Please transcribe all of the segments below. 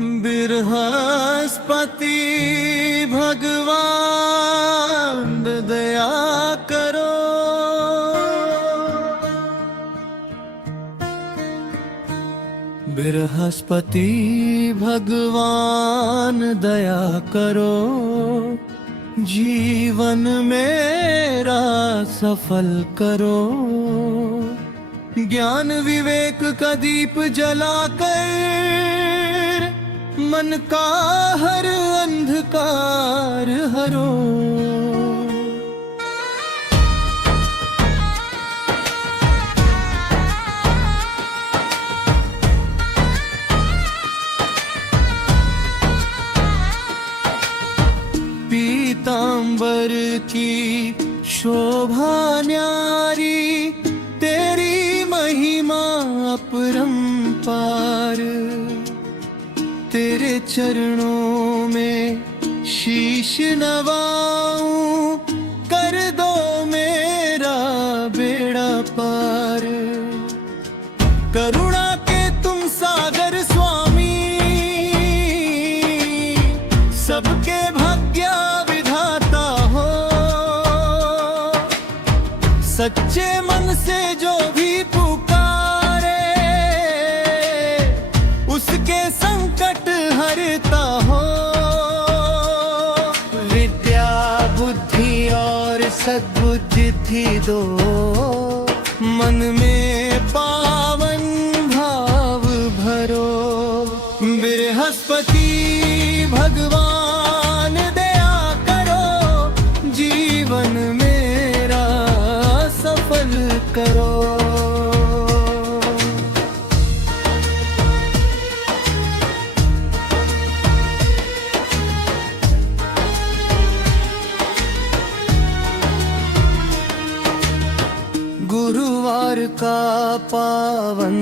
बृहस्पति भगवान दया करो। बृहस्पति भगवान दया करो, जीवन मेरा सफल करो। ज्ञान विवेक का दीप जलाकर मन का हर अंधकार हरो। पीतांबर की शोभा न्यारी, तेरी महिमा अपरंपार। तेरे चरणों में शीश नवाऊं, कर दो मेरा बेड़ा पार। करुणा के तुम सागर स्वामी, सबके भाग्य विधाता हो। सच्चे मन से जो भी पुकारे, उसके संकट हरता हो। विद्या बुद्धि और सद्बुद्धि दो, मन में पावन भाव भरो। बृहस्पति भगवान दया करो, जीवन मेरा सफल करो। गुरुवार का पावन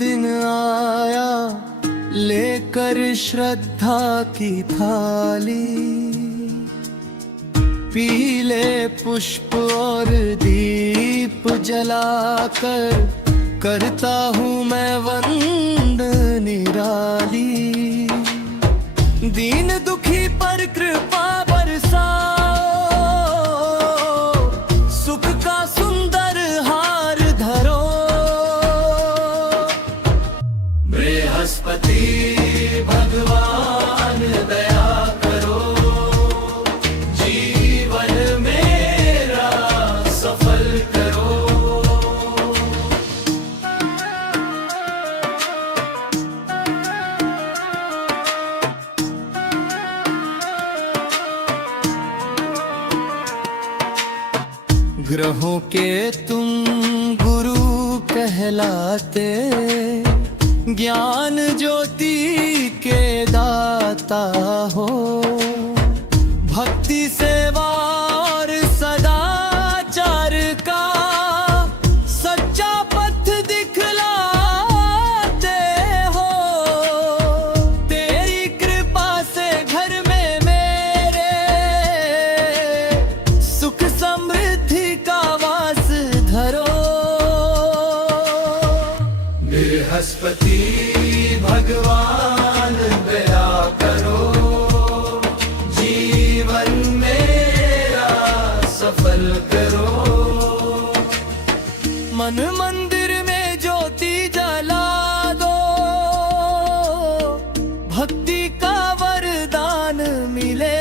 दिन आया, लेकर श्रद्धा की थाली। पीले पुष्प और दीप जलाकर करता हूँ मैं वंदन निराली। दीन दुखी पर कृपा बरसाओ, सुख का सुंदर हार धरो। बृहस्पति भगवान दया करो, जीवन मेरा सफल करो। ग्रहों के तुम गुरु कहलाते, ज्ञान ज्योति के दाता हो। भक्ति सेवा और सदाचार का सच्चा पथ दिखलाते हो। तेरी कृपा से घर में मेरे सुख समृद्धि का वास धरो। बृहस्पति भगवान दया करो, जीवन मेरा सफल करो। मन मंदिर में ज्योति जला दो, भक्ति का वरदान मिले।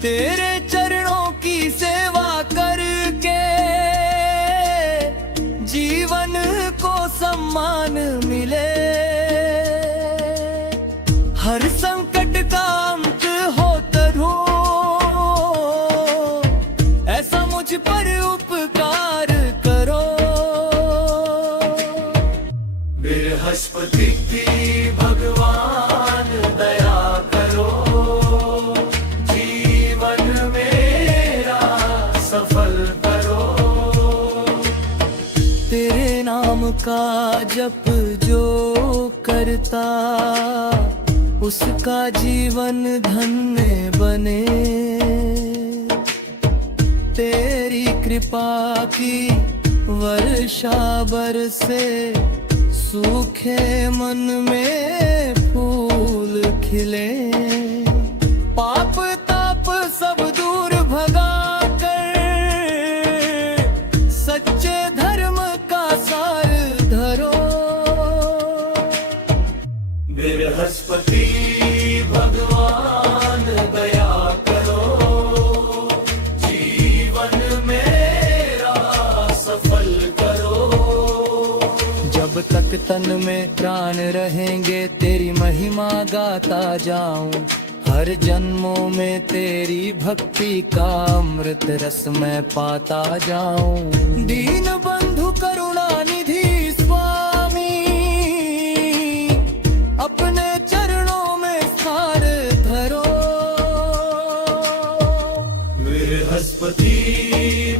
तेरे चरणों की सेवा करके जीवन को सम्मान मिले। हर संकट का अंत हो तरु, ऐसा मुझ पर उपकार करो। बृहस्पति भगवान दया करो, जीवन मेरा सफल करो। तेरे नाम का जप जो करता, उसका जीवन धन्य बने। तेरी कृपा की वर्षा बरसे, सूखे मन में फूल खिले। पाप ताप सब दूर भगा कर सच्चे धर्म का सार धरो। बृहस्पति भगवान दया करो, जीवन मेरा सफल करो। जब तक तन में प्राण रहेंगे तेरी महिमा गाता जाऊं। हर जन्मों में तेरी भक्ति का अमृत रस मैं पाता जाऊं। दीन बंधु करुणा निधि स्वामी, अपने चरणों में स्थान धरो। बृहस्पति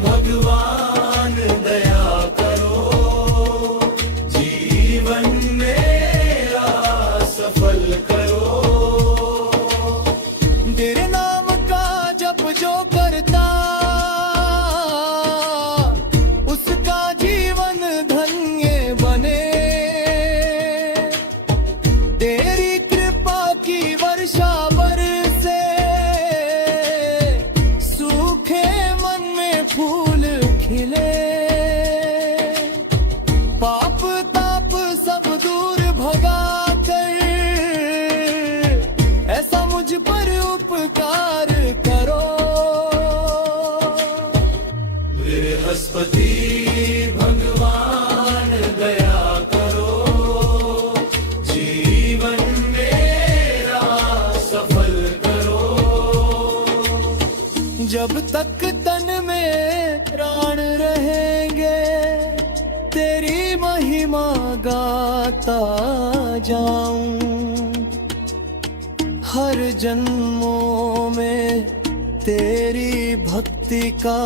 भगवान दया करो, जीवन मेरा सफल करो। तेरे नाम का जप जो करता उसका जीवन धन्य बने। तेरी कृपा की वर्षा बरसे, सूखे मन में फूल खिले। पाप ताप सब दूर भगा कर ऐसा मुझ पर उपकार करो। बृहस्पति भगवान दया करो, जीवन मेरा सफल करो। जब तक तन में प्राण रहेंगे तेरी महिमा गाता जाऊं। हर जन्मों में तेरी भक्ति का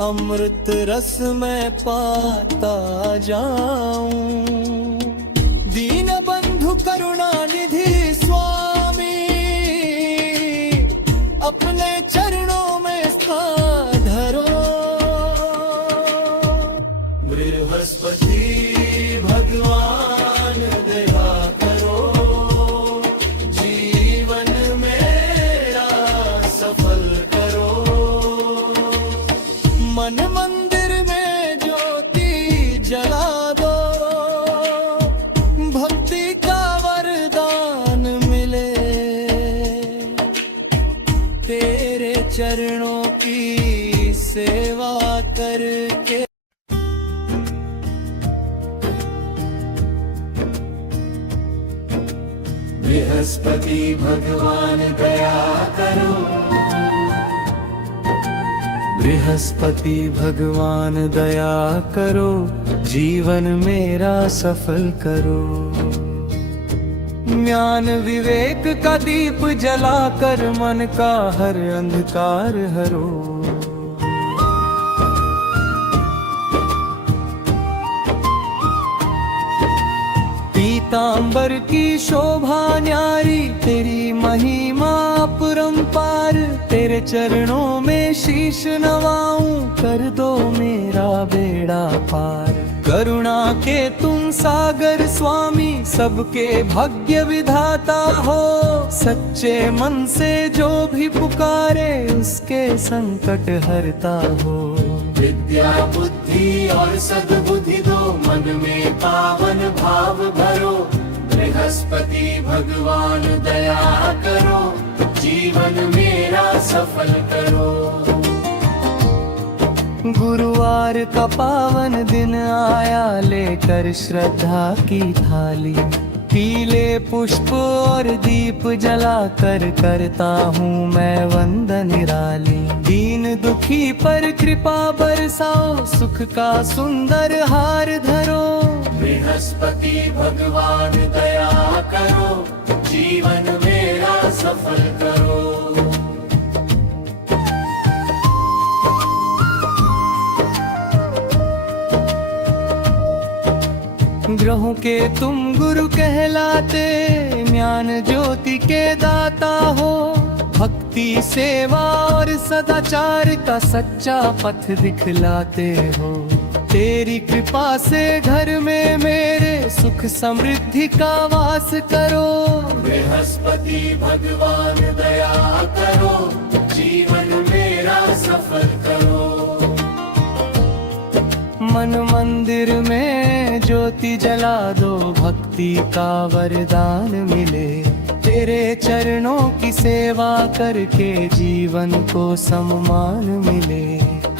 अमृत रस मैं पाता जाऊं। दीन बंधु करुणा निधि स्वामी, अपने चरणों में स्थान धरो। बृहस्पति भगवान दया करो, जीवन मेरा सफल करो। मन मंदिर में ज्योति जला दो, भक्ति का वरदान मिले। तेरे चरणों की सेवा करके बृहस्पति भगवान दया करो, बृहस्पति भगवान दया करो, जीवन मेरा सफल करो। ज्ञान विवेक का दीप जलाकर मन का हर अंधकार हरो। पीतांबर की शोभा न्यारी, तेरी महिमा अपरंपार। तेरे चरणों में शीश नवाऊं, कर दो मेरा बेड़ा पार। करुणा के तुम सागर स्वामी, सबके भाग्य विधाता हो। सच्चे मन से जो भी पुकारे, उसके संकट हरता हो। विद्या बुद्धि और सद्बुद्धि दो, मन में पावन भाव भरो। बृहस्पति भगवान दया करो, जीवन मेरा सफल करो। गुरुवार का पावन दिन आया, लेकर श्रद्धा की थाली। पीले पुष्प और दीप जलाकर करता हूँ मैं वंदन निराली। दीन दुखी पर कृपा बरसाओ, सुख का सुंदर हार धरो। बृहस्पति भगवान दया करो, जीवन मेरा सफल करो। ग्रहों के तुम गुरु कहलाते, ज्ञान ज्योति के दाता हो। भक्ति सेवा और सदाचार का सच्चा पथ दिखलाते हो। तेरी कृपा से घर में मेरे सुख समृद्धि का वास करो। बृहस्पति भगवान दया करो, जीवन मेरा सफल करो। मन मंदिर में ज्योति जला दो, भक्ति का वरदान मिले। तेरे चरणों की सेवा करके जीवन को सम्मान मिले।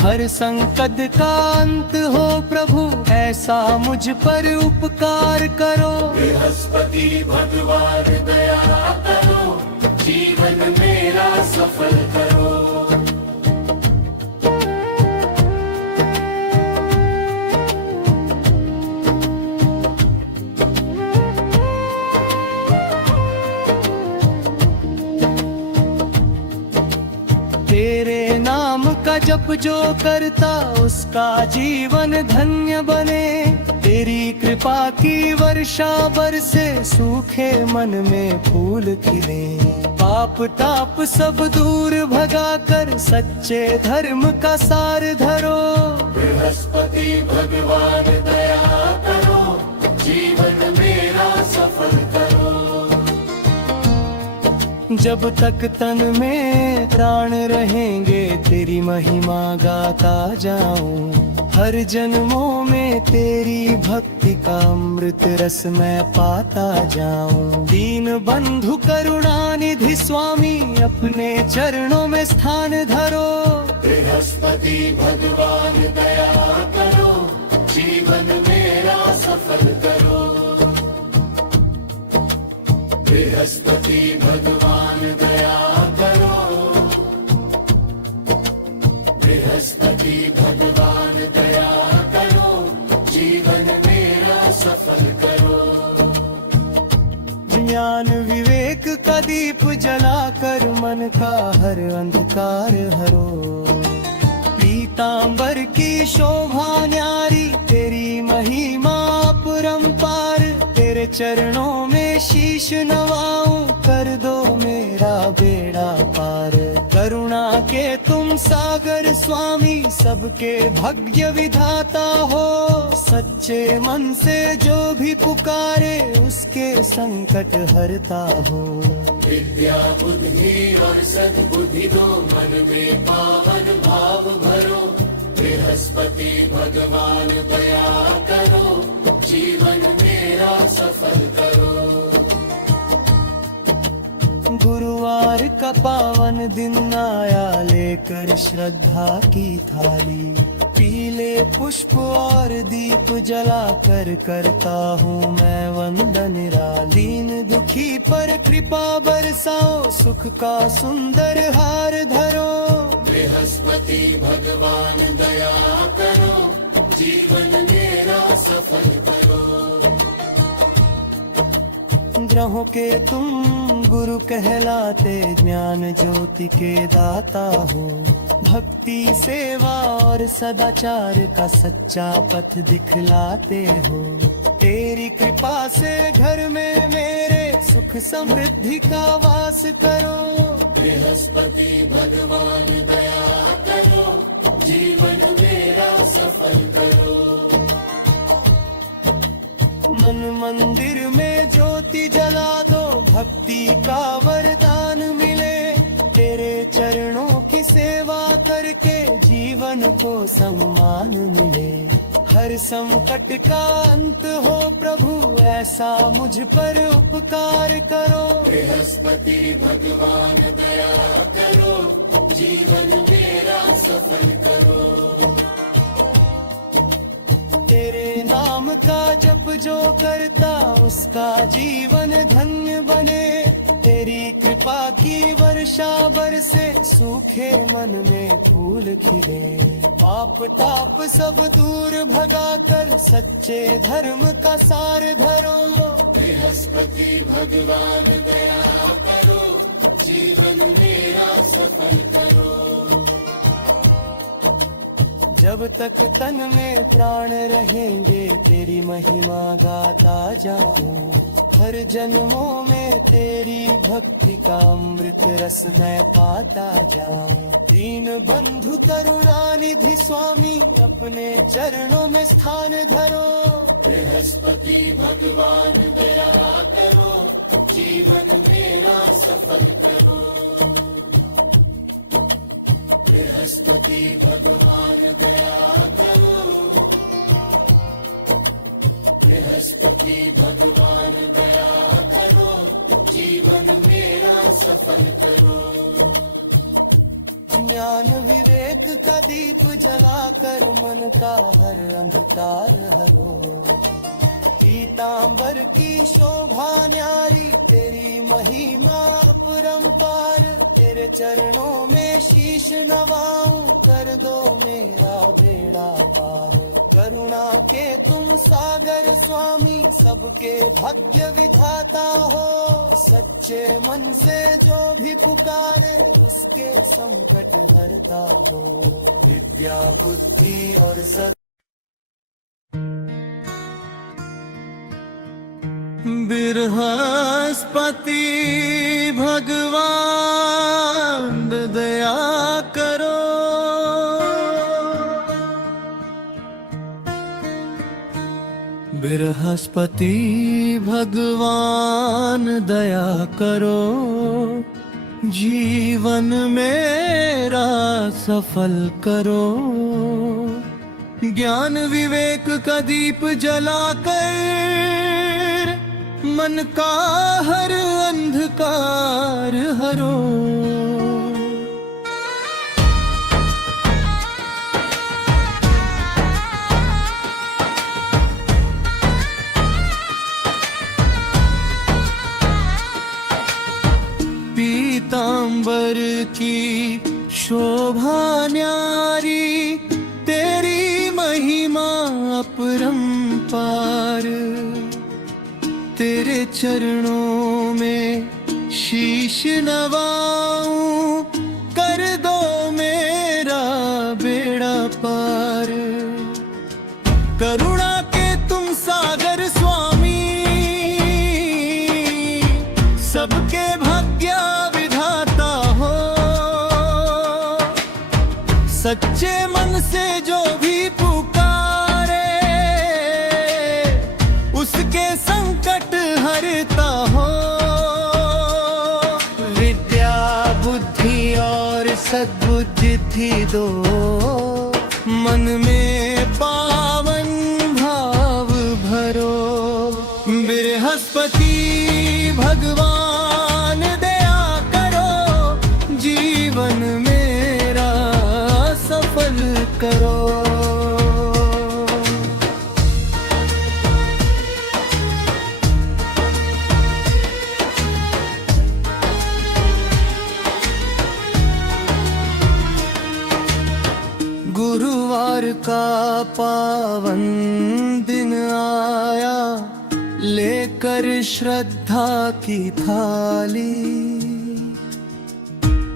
हर संकट का अंत हो प्रभु, ऐसा मुझ पर उपकार करो। बृहस्पति भगवान दया करो, जीवन मेरा सफल करो। तेरे नाम का जप जो करता उसका जीवन धन्य बने। तेरी कृपा की वर्षा बरसे, सूखे मन में फूल खिले। पाप ताप सब दूर भगा कर सच्चे धर्म का सार धरो। बृहस्पति भगवान दया करो, जीवन मेरा सफल करो। जब तक तन में प्राण रहेंगे तेरी महिमा गाता जाऊं। हर जन्मों में तेरी भक्ति का अमृत रस मैं पाता जाऊं। दीन बंधु करुणानिधि स्वामी, अपने चरणों में स्थान धरो। बृहस्पति भगवान दया करो, जीवन मेरा सफल करो। बृहस्पति भगवान दया करो, बृहस्पति भगवान दया करो, जीवन मेरा सफल करो। ज्ञान विवेक का दीप जलाकर मन का हर अंधकार हरो। पीतांबर की शोभा न्यारी, तेरी महिमा अपरंपार। तेरे चरणों में शीश नवाऊं, कर दो मेरा बेड़ा पार। करुणा के तुम सागर स्वामी, सबके भाग्य विधाता हो। सच्चे मन से जो भी पुकारे, उसके संकट हरता हो। विद्या बुद्धि और सद्बुद्धि दो, मन में पावन भाव भरो। बृहस्पति भगवान दया करो, जीवन मेरा सफल करो। गुरुवार का पावन दिन आया, लेकर श्रद्धा की थाली। पीले पुष्प और दीप जलाकर करता हूँ मैं वंदन निराली। दीन दुखी पर कृपा बरसाओ, सुख का सुंदर हार धरो। बृहस्पति भगवान दया करो, जीवन मेरा सफल करो। ग्रहों के तुम गुरु कहलाते, ज्ञान ज्योति के दाता हो। भक्ति सेवा और सदाचार का सच्चा पथ दिखलाते हो। तेरी कृपा से घर में मेरे सुख समृद्धि का वास करो। बृहस्पति भगवान दया करो, जीवन मेरा सफल करो। मन मंदिर में ज्योति जला दो, भक्ति का वरदान मिले। तेरे चरणों की सेवा करके जीवन को सम्मान मिले। हर संकट का अंत हो प्रभु, ऐसा मुझ पर उपकार करो। बृहस्पति भगवान दया करो, जीवन मेरा सफल करो। तेरे नाम का जप जो करता उसका जीवन धन्य बने। तेरी कृपा की वर्षा बरसे, सूखे मन में फूल खिले। पाप ताप सब दूर भगा कर सच्चे धर्म का सार धरो। बृहस्पति भगवान दया करो, जीवन मेरा सफल करो। जब तक तन में प्राण रहेंगे तेरी महिमा गाता जाऊं। हर जन्मों में तेरी भक्ति का अमृत रस मैं पाता जाऊं। दीन बंधु करुणानिधि स्वामी अपने चरणों में स्थान धरो। बृहस्पति भगवान दया करो, जीवन मेरा सफल करो। बृहस्पति भगवान दया करो, बृहस्पति भगवान दया करो, जीवन मेरा सफल करो। ज्ञान विवेक का दीप जलाकर मन का हर अंधकार हरो। पीतांबर की शोभा न्यारी तेरी महिमा अपरंपार। तेरे चरणों में शीश नवाऊं, कर दो मेरा बेड़ा पार। करुणा के तुम सागर स्वामी, सबके भाग्य विधाता हो। सच्चे मन से जो भी पुकारे उसके संकट हरता हो। विद्या बुद्धि और सत बृहस्पति भगवान दया करो। बृहस्पति भगवान दया करो, जीवन मेरा सफल करो। ज्ञान विवेक का दीप जलाकर मन का हर अंधकार हरो। पीतांबर की शोभा न्यारी तेरी महिमा अपरंपार। तेरे चरणों में शीश नवाऊं, कर दो मेरा बेड़ा पार। करुणा के तुम सागर स्वामी, सबके भाग्य विधाता हो। सच्चे मन से जो भी पुकारे उसके संकट हरता हो। विद्या बुद्धि और सद्बुद्धि दो, मन में पावन भाव भरो। बृहस्पति भगवान दया करो, जीवन मेरा सफल करो। गुरुवार का पावन दिन आया, लेकर श्रद्धा की थाली।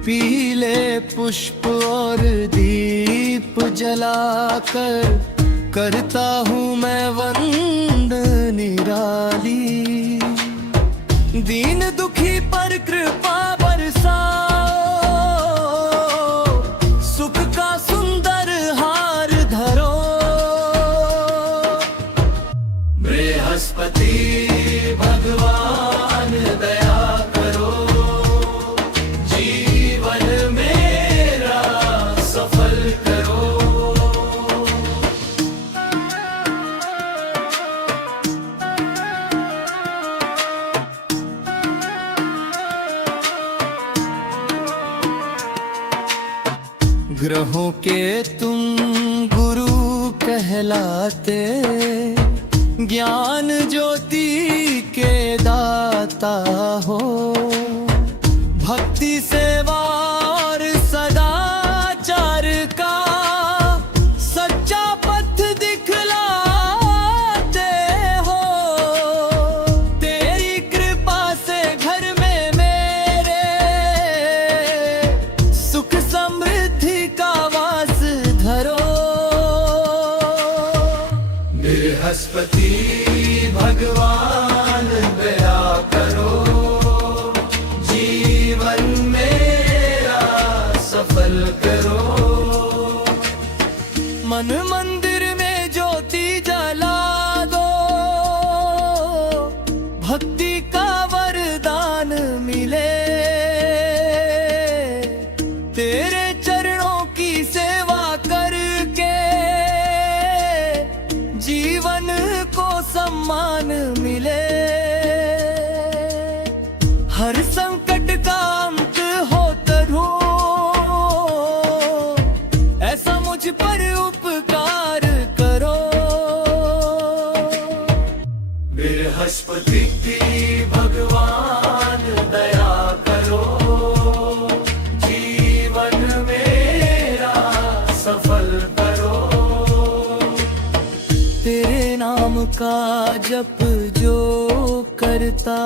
पीले पुष्प और दीप जलाकर करता हूँ मैं वंदन निराली। दीन दुखी पर कृपा बरसाओ, सुख का सुंदर हार धरो। बृहस्पति भगवान दया करो, जीवन मेरा सफल करो। ग्रहों के तुम गुरु कहलाते, ज्ञान ज्योति के दाता हो। भक्ति सेवा और सदाचार का सच्चा पथ दिखलाते हो। तेरी कृपा से घर में मेरे सुख समृद्धि का वास धरो। बृहस्पति भगवान दया करो, जीवन मेरा सफल करो। मन मंदिर में ज्योति जला दो, भक्ति का वरदान मिले। तेरे चरणों की सेवा करके जीवन को सम्मान मिले। हर संकट का अंत हो तरु, ऐसा मुझ पर उपकार करो। बृहस्पति भगवान दया करो, जीवन मेरा सफल करो। तेरे नाम का जप जो करता,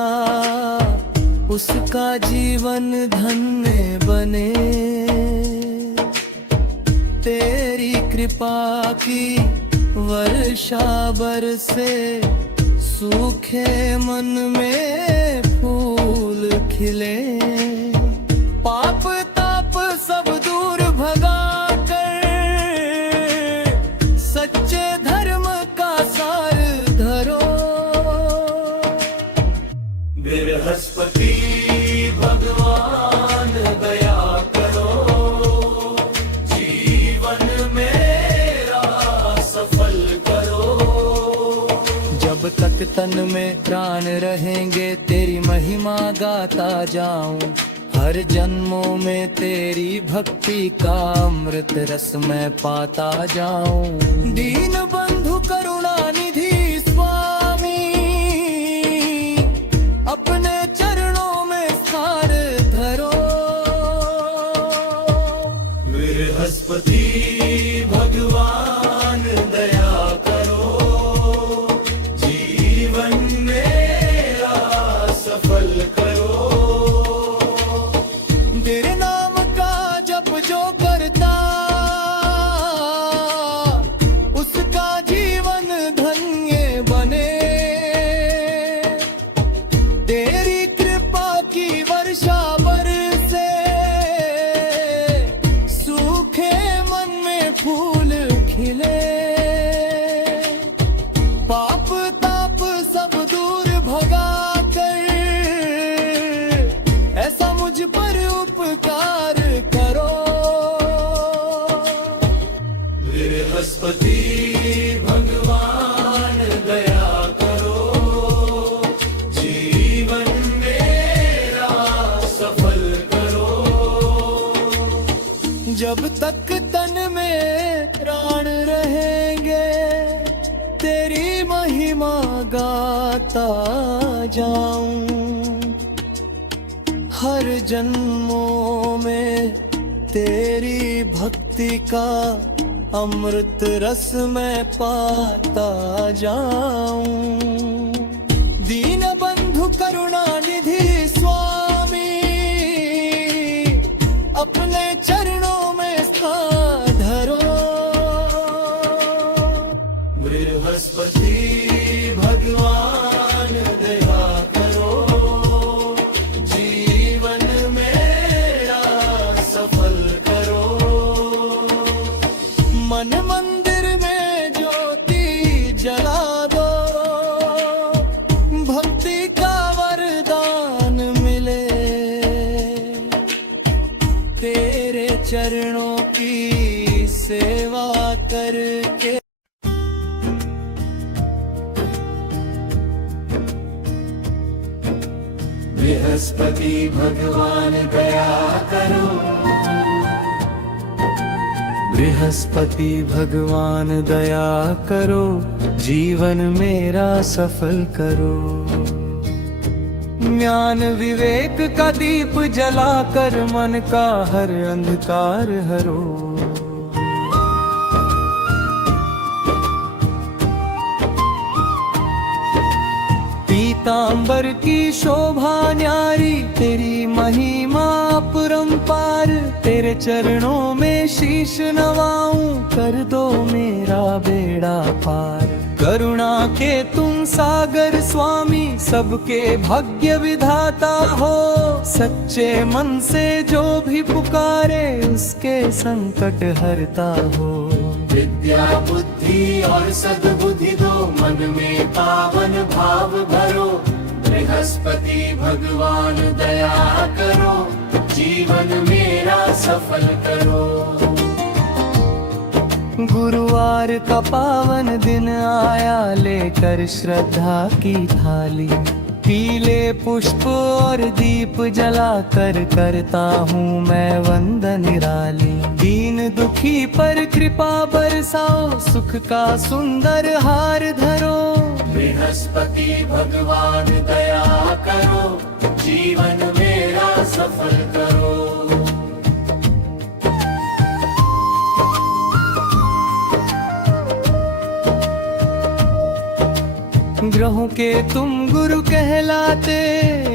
उसका जीवन धन्य बने। तेरी कृपा की वर्षा बरसे, सूखे मन में फूल खिले। पाप ताप सब दूर भगा कर, सच्चे धर्म का सार धरो। बृहस्पति भगवान दया करो, जीवन मेरा सफल करो। जब तक तन में प्राण रहेंगे तेरी महिमा गाता जाऊं। हर जन्मों में तेरी भक्ति का अमृत रस मैं पाता जाऊं। दीन बंधु करुणा निधि स्वामी, अपने चरणों में स्थान धरो। बृहस्पति भगवान दया करो, जीवन मेरा सफल करो। तेरे नाम का जप जो करता, उसका जीवन धन्य बने। तेरी कृपा की वर्षा बरसे, सूखे मन में फूल खिले। पाप ताप सब दूर भगा कर, ऐसा मुझ पर उपकार करो। बृहस्पति भगवान दया करो, जीवन मेरा सफल करो। जब तक तन में प्राण रहेंगे तेरी महिमा गाता जाऊं। हर जन्मों में तेरी भक्ति का अमृत रस मैं पाता जाऊं। दीन बंधु करुणा निधि स्वामी, अपने चरणों में स्थान धरो। बृहस्पति भगवान दया करो, जीवन मेरा सफल करो। मन मंदिर में ज्योति जला दो, भक्ति का वरदान मिले। तेरे चरणों की सेवा करके बृहस्पति भगवान दया करो, बृहस्पति भगवान दया करो, जीवन मेरा सफल करो। ज्ञान विवेक का दीप जलाकर मन का हर अंधकार हरो। पीतांबर की शोभा न्यारी, तेरी महिमा अपरंपार। तेरे चरणों में शीश नवाऊं, कर दो मेरा बेड़ा पार। करुणा के तुम सागर स्वामी सबके भाग्य विधाता हो। सच्चे मन से जो भी पुकारे उसके संकट हरता हो। विद्या बुद्धि और सद्बुद्धि दो, मन में पावन भाव भरो। बृहस्पति भगवान दया करो, जीवन मेरा सफल करो। गुरुवार का पावन दिन आया, लेकर श्रद्धा की थाली। पीले पुष्प और दीप जलाकर करता हूँ मैं वंदन निराली। दीन दुखी पर कृपा बरसाओ, सुख का सुंदर हार धरो। बृहस्पति भगवान दया करो, जीवन मेरा सफल करो। ग्रहों के तुम गुरु कहलाते,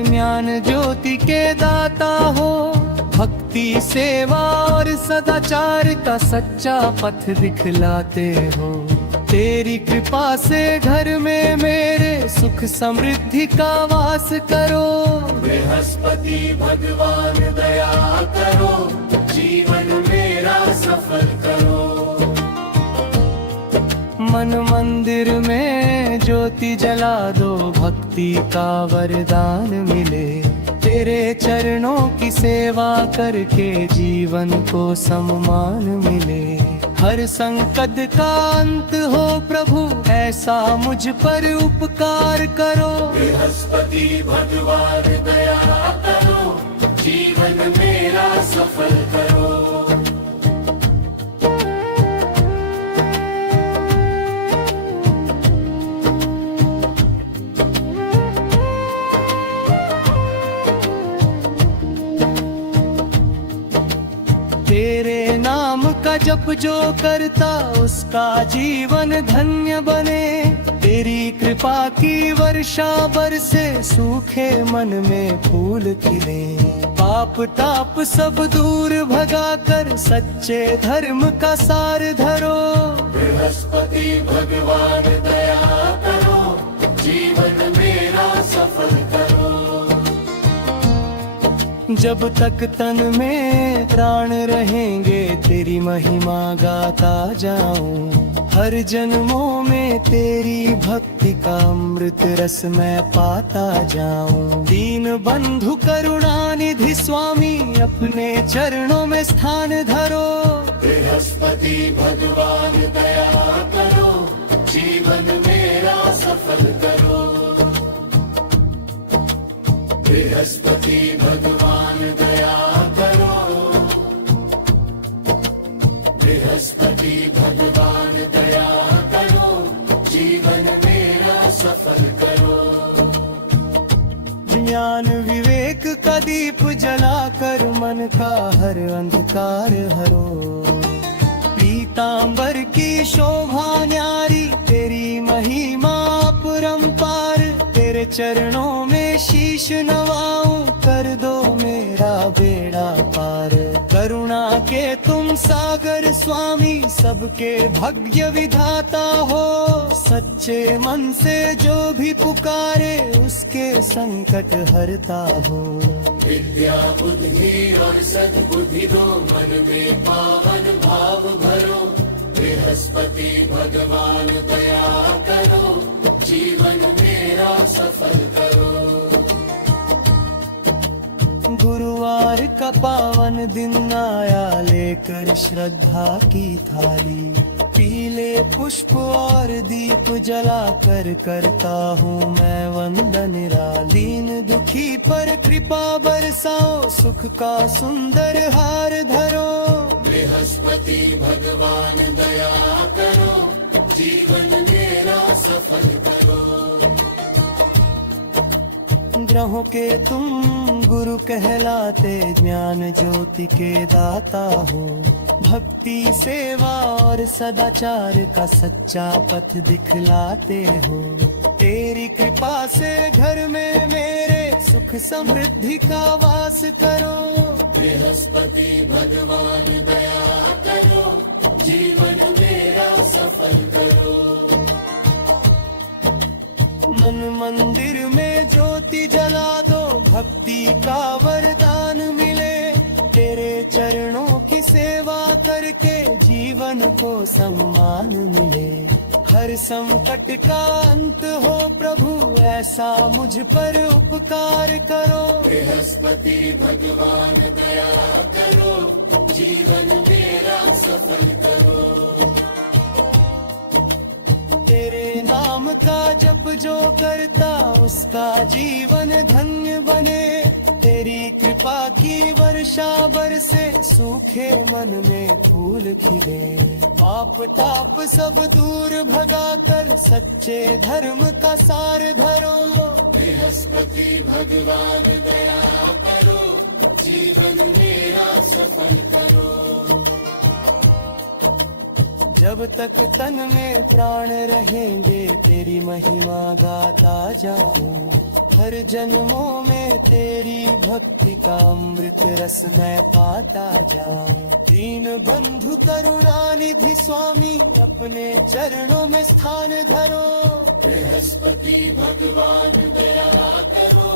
ज्ञान ज्योति के दाता हो। भक्ति सेवा और सदाचार का सच्चा पथ दिखलाते हो। तेरी कृपा से घर में मेरे सुख समृद्धि का वास करो। बृहस्पति भगवान दया करो, जीवन मेरा सफल करो। मन मंदिर में ज्योति जला दो, भक्ति का वरदान मिले। तेरे चरणों की सेवा करके जीवन को सम्मान मिले। हर संकट का अंत हो प्रभु, ऐसा मुझ पर उपकार करो। बृहस्पति भगवान दया करो, जीवन मेरा सफल करो। तेरे नाम का जप जो करता उसका जीवन धन्य बने। तेरी कृपा की वर्षा बरसे, सूखे मन में फूल खिले। पाप ताप सब दूर भगा कर सच्चे धर्म का सार धरो। बृहस्पति भगवान दया करो, जीवन मेरा सफल करो। जब तक तन में प्राण रहेंगे तेरी महिमा गाता जाऊं। हर जन्मों में तेरी भक्ति का अमृत रस मैं पाता जाऊं। दीन बंधु करुणा निधि स्वामी अपने चरणों में स्थान धरो। बृहस्पति भगवान दया करो, जीवन मेरा सफल करो। बृहस्पति भगवान दया करो, बृहस्पति भगवान दया करो, जीवन मेरा सफल करो। ज्ञान विवेक का दीप जलाकर मन का हर अंधकार हरो। पीतांबर की शोभा न्यारी, तेरी महिमा अपरंपार। तेरे चरणों में शीश नवाऊं, कर दो मेरा बेड़ा पार। करुणा के तुम सागर स्वामी सबके भाग्य विधाता हो। सच्चे मन से जो भी पुकारे उसके संकट हरता हो। विद्या बुद्धि और सद्बुद्धि दो, मन में पावन भाव भरो। बृहस्पति भगवान दया करो, जीवन मेरा सफल करो। गुरुवार का पावन दिन आया, लेकर श्रद्धा की थाली। पीले पुष्प और दीप जलाकर करता हूँ मैं वंदन निराली। दीन दुखी पर कृपा बरसाओ, सुख का सुंदर हार धरो। बृहस्पति भगवान दया करो, जीवन मेरा सफल करो। ग्रहों के तुम गुरु कहलाते, ज्ञान ज्योति के दाता हो। भक्ति सेवा और सदाचार का सच्चा पथ दिखलाते हो। तेरी कृपा से घर में मेरे सुख समृद्धि का वास करो। बृहस्पति भगवान दया करो, जीवन मेरा सफल करो। मन मंदिर में ज्योति जला दो, भक्ति का वरदान मिले। तेरे चरणों की सेवा करके जीवन को सम्मान मिले। हर संकट का अंत हो प्रभु, ऐसा मुझ पर उपकार करो। बृहस्पति भगवान दया करो, जीवन मेरा सफल करो। तेरे नाम का जप जो करता, उसका जीवन धन्य बने। तेरी कृपा की वर्षा बरसे, सूखे मन में फूल खिले। पाप ताप सब दूर भगा कर, सच्चे धर्म का सार धरो। बृहस्पति भगवान दया करो, जीवन मेरा सफल करो। जब तक तन में प्राण रहेंगे, तेरी महिमा गाता जाऊं। हर जन्मों में तेरी भक्ति का अमृत रस मैं पाता जाऊं। दीन बंधु करुणानिधि स्वामी, अपने चरणों में स्थान धरो। बृहस्पति भगवान दया करो,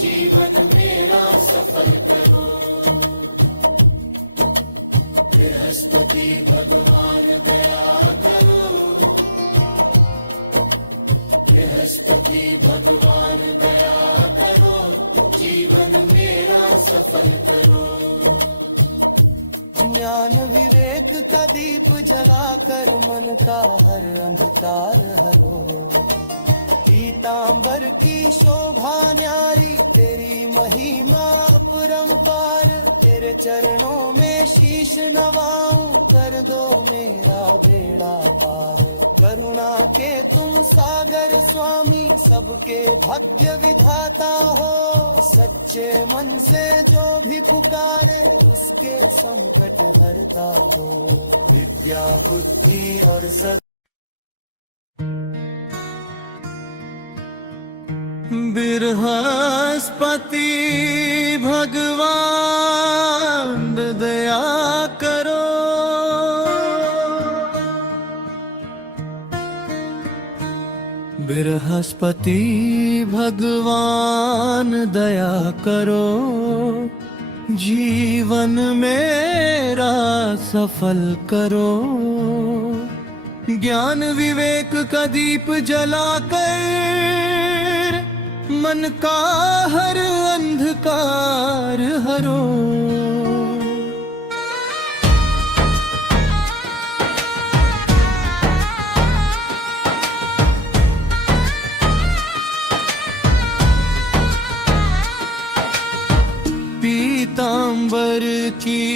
जीवन मेरा सफल करो। बृहस्पति भगवान दया करो, बृहस्पति भगवान दया करो, जीवन मेरा सफल करो। ज्ञान विवेक का दीप जलाकर, मन का हर अंधकार हरो। पीतांबर की शोभा न्यारी, तेरी महिमा अपरंपार। तेरे चरणों में शीश नवाऊं, कर दो मेरा बेड़ा पार। करुणा के तुम सागर स्वामी, सबके भाग्य विधाता हो। सच्चे मन से जो भी पुकारे, उसके संकट हरता हो। विद्या बुद्धि और सत बृहस्पति भगवान दया करो। बृहस्पति भगवान दया करो, जीवन मेरा सफल करो। ज्ञान विवेक का दीप जलाकर, मन का हर अंधकार हरो। पीतांबर की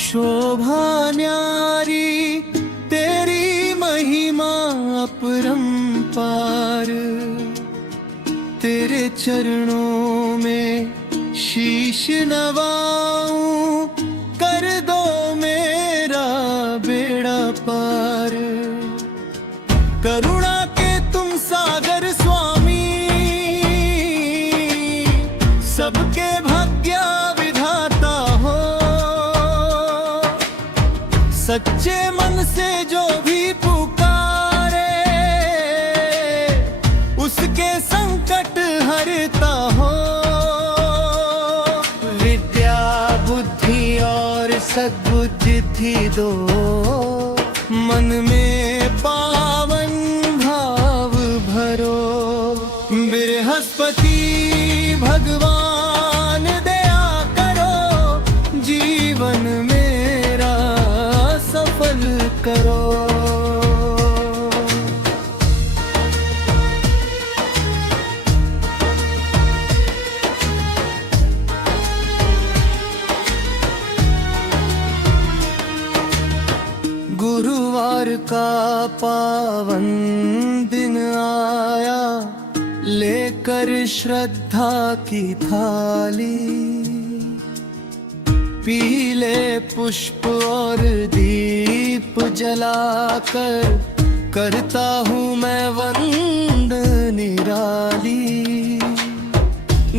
शोभा न्यारी, तेरी महिमा अपरंपार। तेरे चरणों में शीश नवाऊं, कर दो मेरा बेड़ा पार। करुणा के तुम सागर स्वामी, सबके भाग्य विधाता हो। सच्चे मन से जो भी पुकारे, उसके संकट हरता हो। विद्या बुद्धि और सद्बुद्धि दो, मन में पावन भाव भरो। बृहस्पति भगवान दया करो, जीवन मेरा सफल करो। गुरुवार का पावन दिन आया, लेकर श्रद्धा की थाली। पीले पुष्प और दीप जलाकर, करता हूँ मैं वंद निराली।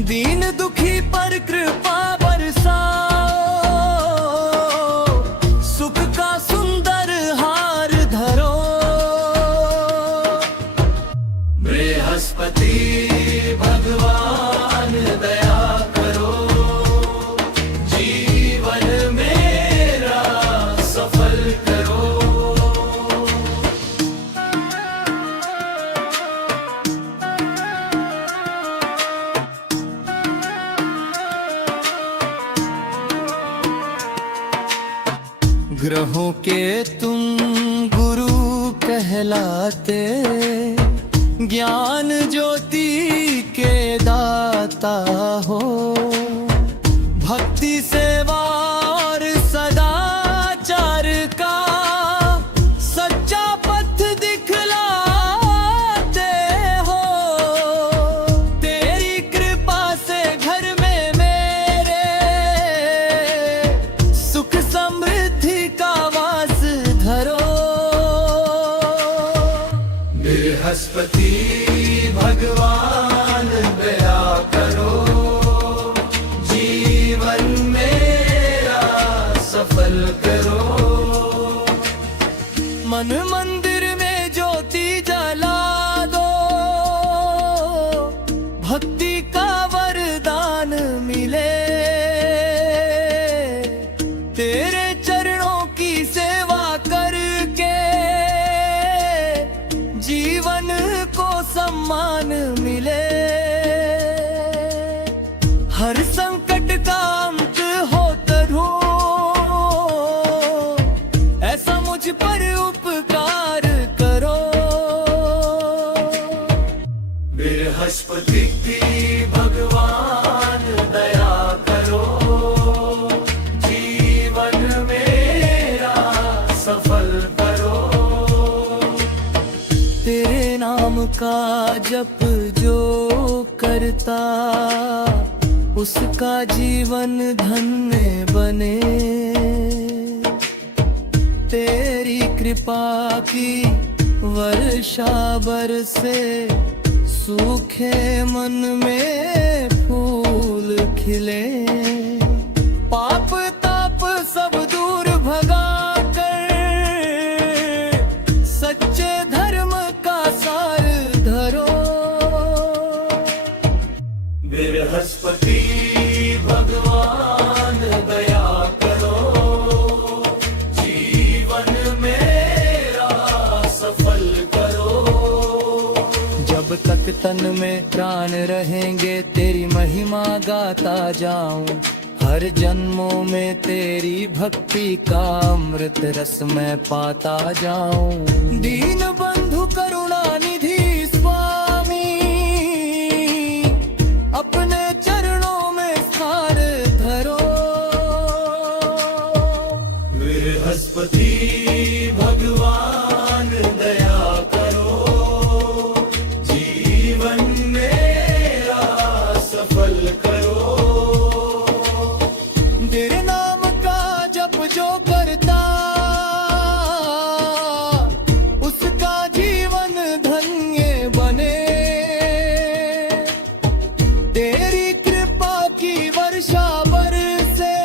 दीन दुखी पर कृपा बरसाओ, सुख का सुंदर हार धरो। बृहस्पति भगवान दया करो, जीवन मेरा सफल करो। ग्रहों के तुम गुरु कहलाते, ज्ञान ज्योति के दाता हो। भक्ति सेवा और सदाचार का सच्चा पथ दिखलाते हो। तेरी कृपा से घर में मेरे सुख समृद्धि का वास धरो। बृहस्पति भगवान दया करो, जीवन मेरा सफल करो। मन मंदिर में ज्योति जला दो, भक्ति का वरदान मिले। तेरे चरणों की सेवा करके जीवन को सम्मान मिले। हर संकट का अंत हो करो, ऐसा मुझ पर उपकार करो। बृहस्पति भगवान दया करो, जीवन मेरा सफल करो। तेरे नाम का जप जो करता, उसका जीवन धन्य बने। तेरी कृपा की वर्षा बरसे, सूखे मन में फूल खिले। पाप ताप सब दूर भगा कर सच्चे धर्म का सार धरो। बृहस्पति भगवान दया करो, जीवन मेरा सफल करो। जब तक तन में प्राण रहेंगे तेरी महिमा गाता जाऊं। हर जन्मों में तेरी भक्ति का अमृत रस मैं पाता जाऊं। दीन बंधु करुणा निधि स्वामी, अपने चरणों में स्थान धरो। बृहस्पति भगवान दया करो, जीवन मेरा सफल करो। तेरे नाम का जप जो करता, उसका जीवन धन्य बने। तेरी कृपा की वर्षा बरसे,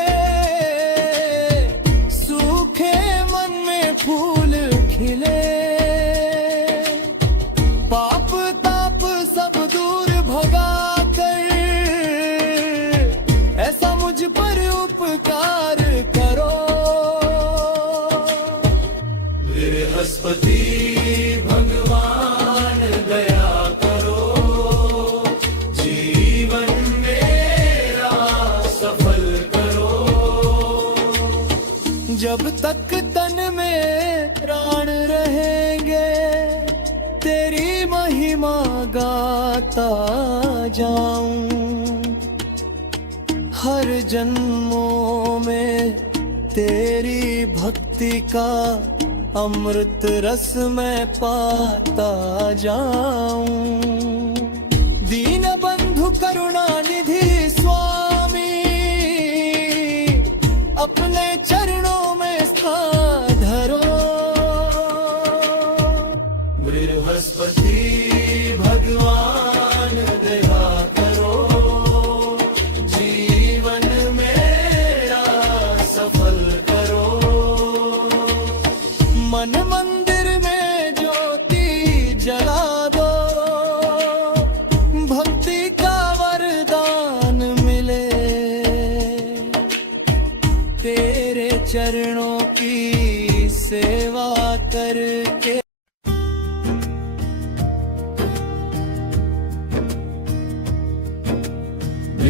सूखे मन में फूल खिले। पाप ताप सब दूर भगा कर ऐसा मुझ पर उपकार करो। बृहस्पति भगवान दया करो, जीवन मेरा सफल करो। जब तक तन में प्राण रहेंगे तेरी महिमा गाता जाऊं। हर जन्मों में तेरी भक्ति का अमृत रस मैं पाता जाऊं। दीन बंधु करुणा निधि स्वामी, अपने चरणों में स्थान धरो। बृहस्पति भगवान दया करो, जीवन मेरा सफल करो। मन मंदिर में ज्योति जला दो,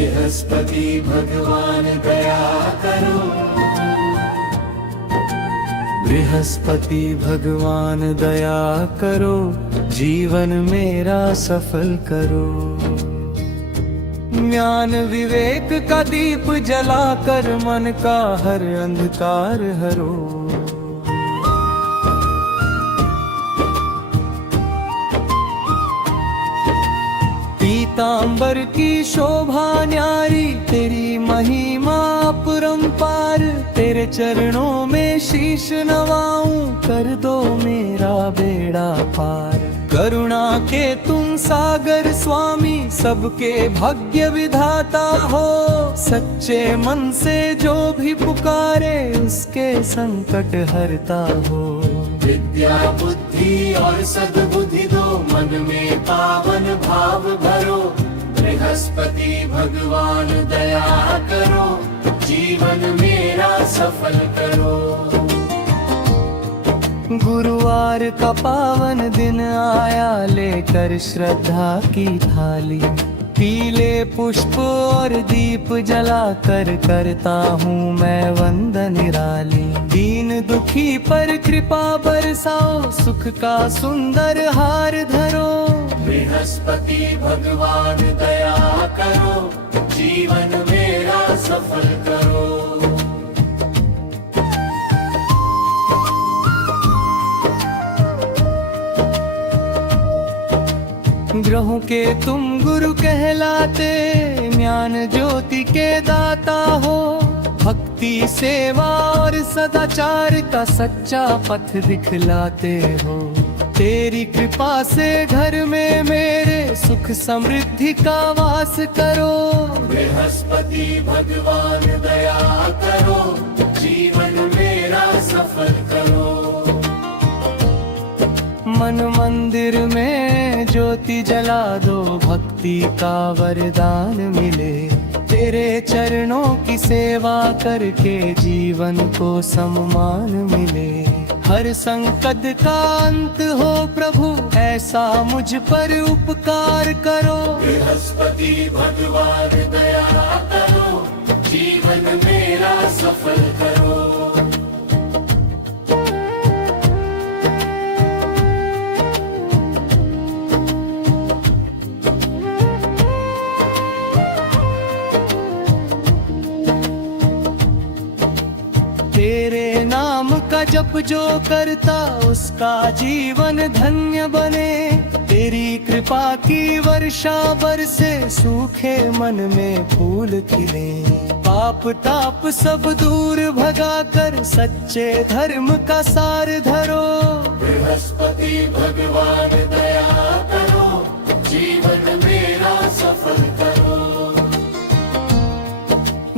बृहस्पति भगवान दया करो, बृहस्पति भगवान दया करो, जीवन मेरा सफल करो। ज्ञान विवेक का दीप जलाकर मन का हर अंधकार हरो। पीतांबर की शोभा न्यारी, तेरी महिमा अपरंपार, तेरे चरणों में शीश नवाऊं, कर दो मेरा बेड़ा पार। करुणा के तुम सागर स्वामी, सबके भाग्य विधाता हो, सच्चे मन से जो भी पुकारे उसके संकट हरता हो। विद्या बुद्धि और सद्बुद्धि दो, मन में पावन भाव भरो, बृहस्पति भगवान दया करो, जीवन मेरा सफल करो। गुरुवार का पावन दिन आया, लेकर श्रद्धा की थाली, पीले पुष्प और दीप जलाकर करता हूँ मैं वंदन निराली। दीन दुखी पर कृपा बरसाओ, सुख का सुंदर हार धरो, बृहस्पति भगवान दया करो, जीवन मेरा सफल करो। ग्रहों के तुम गुरु कहलाते, ज्ञान ज्योति के दाता हो, भक्ति सेवा और सदाचार का सच्चा पथ दिखलाते हो। तेरी कृपा से घर में मेरे सुख समृद्धि का वास करो, बृहस्पति भगवान दया करो, जीवन मेरा सफल करो। मन मंदिर में ज्योति जला दो, भक्ति का वरदान मिले, तेरे चरणों की सेवा करके जीवन को सम्मान मिले। हर संकट का अंत हो प्रभु, ऐसा मुझ पर उपकार करो, बृहस्पति भगवान दया करो, जीवन मेरा सफल करो। तेरे नाम का जप जो करता, उसका जीवन धन्य बने। तेरी कृपा की वर्षा बरसे, सूखे मन में फूल खिले। पाप ताप सब दूर भगा कर, सच्चे धर्म का सार धरो, बृहस्पति भगवान दया करो, जीवन मेरा सफल करो।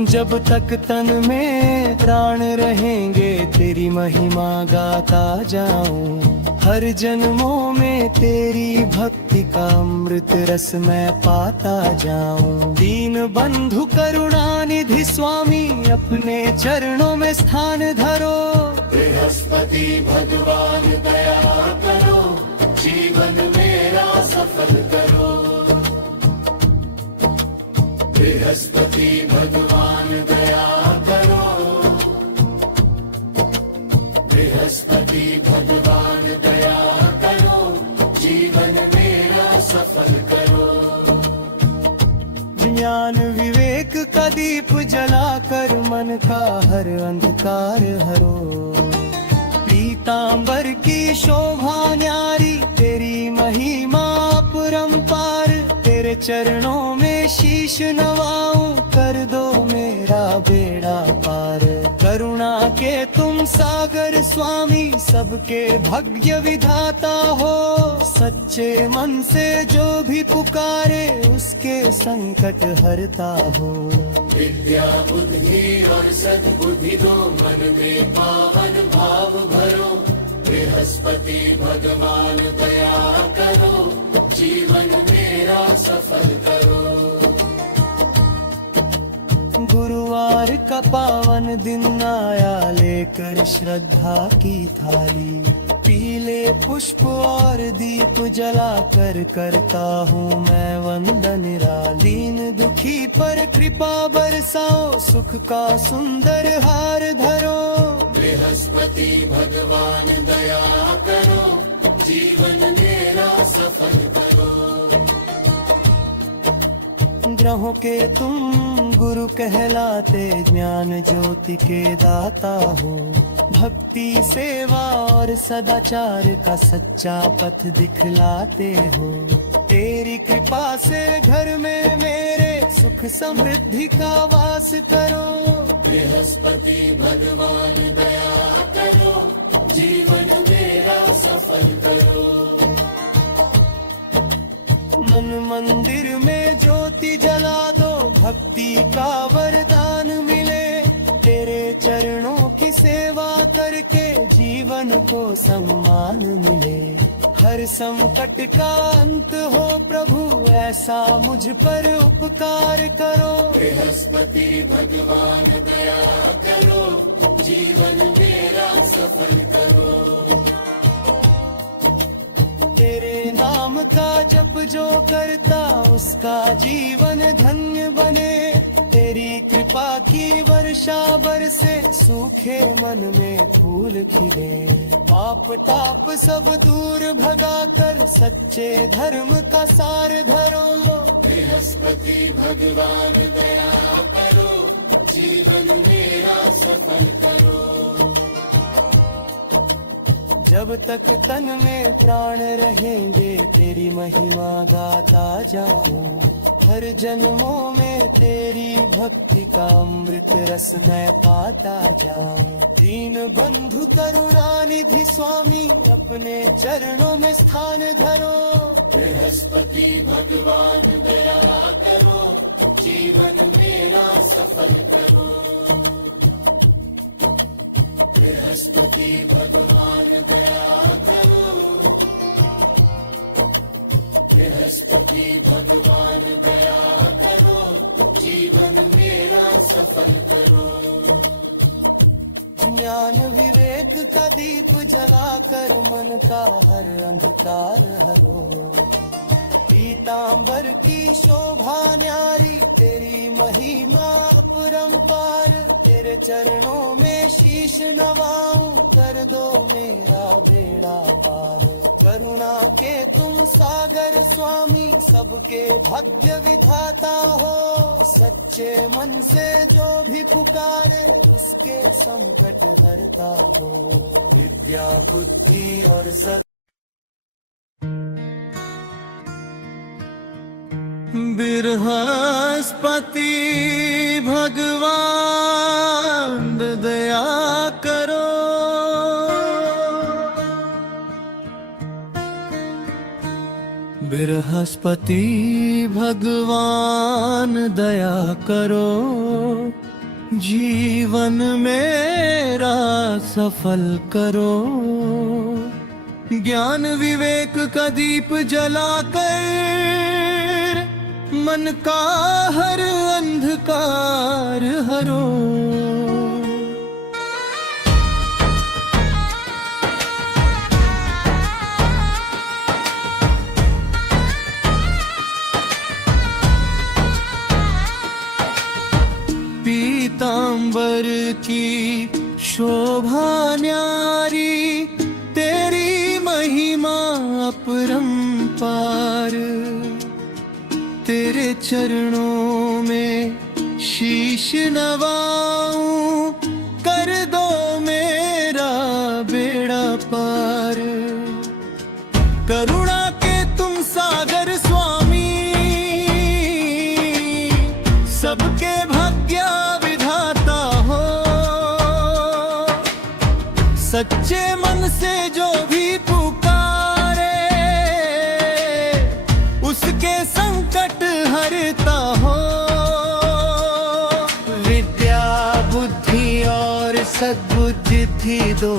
जब तक तन में प्राण रहेंगे, तेरी महिमा गाता जाऊं। हर जन्मों में तेरी भक्ति का अमृत रस मैं पाता जाऊं। दीन बंधु करुणा निधि स्वामी, अपने चरणों में स्थान धरो, बृहस्पति भगवान दया करो, जीवन मेरा सफल करो। बृहस्पति भगवान दया करो, बृहस्पति भगवान दया करो, जीवन मेरा सफल करो। ज्ञान विवेक का दीप जलाकर मन का हर अंधकार हरो। पीतांबर की शोभा न्यारी, तेरी महिमा अपरंपार, तेरे चरणों में शीश नवाऊं, कर दो मेरा बेड़ा पार। करुणा के तुम सागर स्वामी, सबके भाग्य विधाता हो, सच्चे मन से जो भी पुकारे उसके संकट हरता हो। विद्या बुद्धि और सद्बुद्धि दो, मन में पावन भाव भरो, बृहस्पति भगवान दया करो, जीवन मेरा सफल करो। गुरुवार का पावन दिन आया, लेकर श्रद्धा की थाली, पी बेलीले पुष्प और दीप जला कर करता हूँ मैं वंदन दीन दुखी पर कृपा बरसाओ सुख का सुंदर हार धरो। बृहस्पति भगवान दया करो जीवन मेरा सफल करो। ग्रहों के तुम गुरु कहलाते ज्ञान ज्योति के दाता हो। भक्ति सेवा और सदाचार का सच्चा पथ दिखलाते हो। तेरी कृपा से घर में मेरे सुख समृद्धि का वास करो। बृहस्पति भगवान दया करो जीवन मेरा सफल करो। मन मंदिर में ज्योति जला दो भक्ति का वरदान मिले। तेरे चरणों की सेवा करके जीवन को सम्मान मिले। हर संकट का अंत हो प्रभु ऐसा मुझ पर उपकार करो। बृहस्पति भगवान दया करो जीवन मेरा सफल करो। तेरे नाम का जप जो करता उसका जीवन धन्य बने। तेरी कृपा की वर्षा बरसे सूखे मन में फूल खिले। पाप ताप सब दूर भगा कर सच्चे धर्म का सार धरो। बृहस्पति भगवान दया करो जीवन मेरा सफल करो। जब तक तन में प्राण रहेंगे तेरी महिमा गाता जाऊं। हर जन्मों में तेरी भक्ति का अमृत रस मैं पाता जाऊं। दीन बंधु करुणानिधि स्वामी अपने चरणों में स्थान धरो। बृहस्पति भगवान दया करो जीवन मेरा सफल करो। बृहस्पति भगवान दया करो। बृहस्पति भगवान दया करो जीवन मेरा सफल करो। ज्ञान विवेक का दीप जलाकर मन का हर अंधकार हरो। पीतांबर की शोभा न्यारी तेरी महिमा अपरंपार। तेरे चरणों में शीश नवाऊं कर दो मेरा बेड़ा पार। करुणा के तुम सागर स्वामी सबके भाग्य विधाता हो। सच्चे मन से जो भी पुकारे उसके संकट हरता हो। विद्या बुद्धि और सत बृहस्पति भगवान दया करो। बृहस्पति भगवान दया करो जीवन मेरा सफल करो। ज्ञान विवेक का दीप जलाकर मन का हर अंधकार हरो। पीतांबर की शोभा न्यारी तेरी महिमा अपरंपार। तेरे चरणों में शीश नवाऊं कर दो मेरा बेड़ा पार। करुणा के तुम सागर स्वामी सबके भाग्य विधाता हो। सच्चे मन से जो भी पुकारे उसके संकट हरता हो। विद्या बुद्धि और सद्बुद्धि दो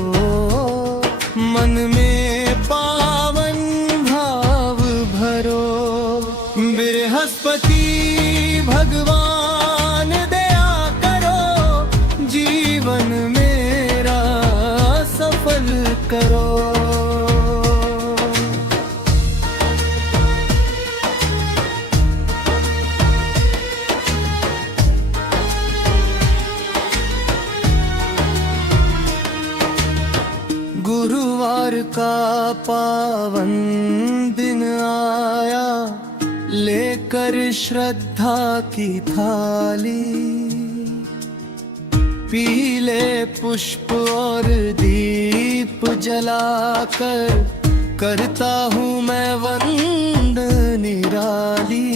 मन में पावन भाव भरो। बृहस्पति भगवान दया करो जीवन मेरा सफल करो। का पावन दिन आया, लेकर श्रद्धा की थाली, पीले पुष्प और दीप जलाकर करता हूँ मैं वंदन निराली।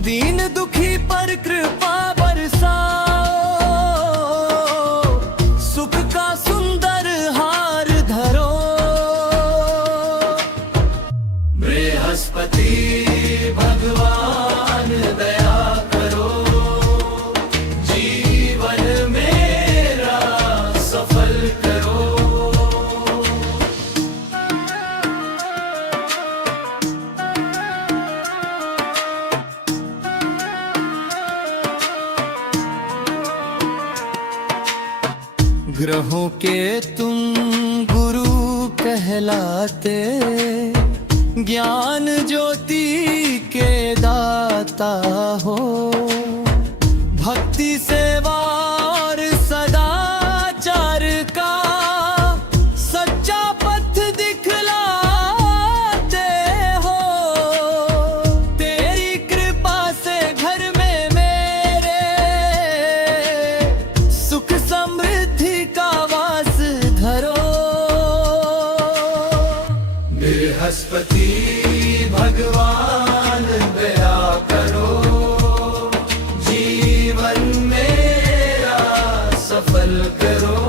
दीन दुखी पर कृपा बरसाओ, सुख का सुंदर हार धरो। बृहस्पति भगवान दया करो, जीवन मेरा सफल करो। ग्रहों के तुम गुरु कहलाते, ज्ञान ज्योति के दाता हो। भक्ति सेवा और सदाचार का सच्चा पथ दिखलाते हो। तेरी कृपा से घर में मेरे सुख समृद्धि का वास धरो। बृहस्पति भगवान दया करो, जीवन मेरा सफल करो।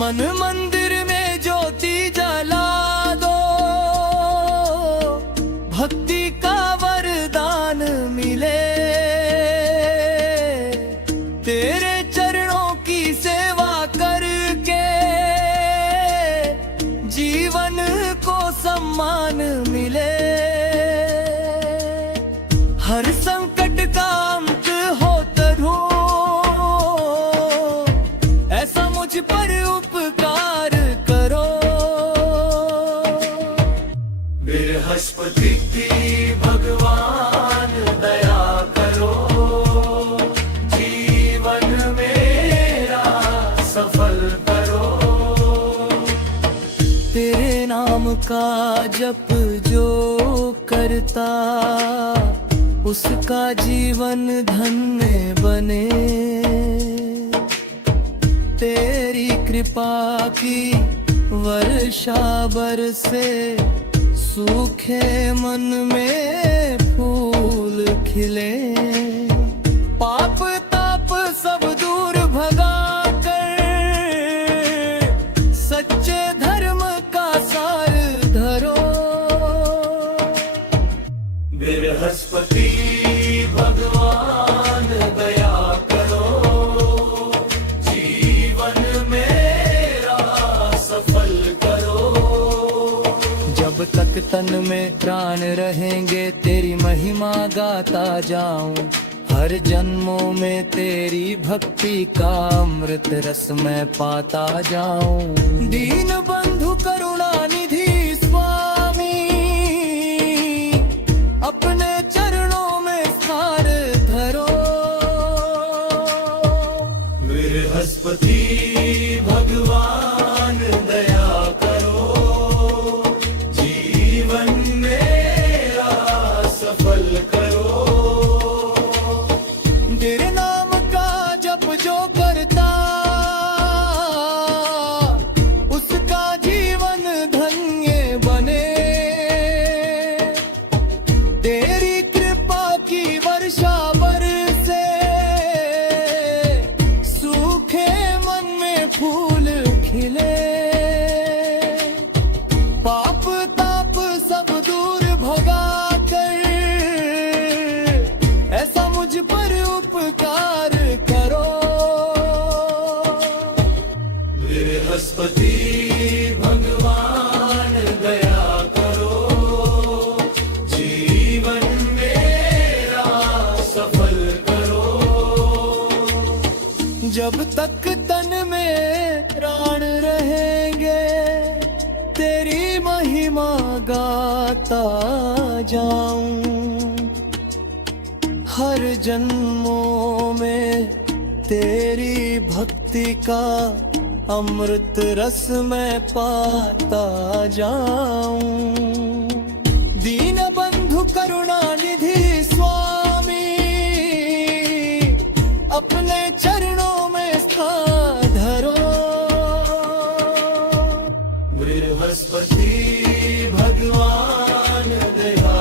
मन मंदिर में ज्योति जला दो, भक्ति का वरदान मिले। तेरे चरणों की सेवा करके जीवन को सम्मान मिले। हर संकट का अंत हो तरु, ऐसा मुझ पर उपकार करो। बृहस्पति भगवान दया करो, जीवन मेरा सफल करो। तेरे नाम का जप जो करता, उसका जीवन धन्य बने। तेरी कृपा की वर्षा बरसे, सूखे मन में फूल खिले। पाप ताप सब दूर भगा कर, सच्चे धर्म का सार धरो। बृहस्पति भगवान दया करो, जीवन मेरा सफल करो। जब तक तन में प्राण रहेंगे तेरी महिमा गाता जाऊं। हर जन्मों में तेरी भक्ति का अमृत रस मैं पाता जाऊं। दीन बंधु करुणा निधि स्वामी, अपने चरणों में स्थान धरो। बृहस्पति भगवान दया करो, जीवन मेरा सफल करो। तेरे नाम का जप जो करता, उसका जीवन धन्य बने। तेरी कृपा की वर्षा बरसे, सूखे मन में फूल खिले। पाप ताप सब दूर भगा कर, ऐसा मुझ पर उपकार करो। बृहस्पति भगवान दया करो, जीवन मेरा सफल करो। जब तक तन में प्राण रहेंगे तेरी महिमा गाता जाऊं। हर जन्मों में तेरी भक्ति का अमृत रस में पाता जाऊं। दीन बंधु करुणा निधि स्वामी, अपने चरणों में स्थान धरो। बृहस्पति भगवान दया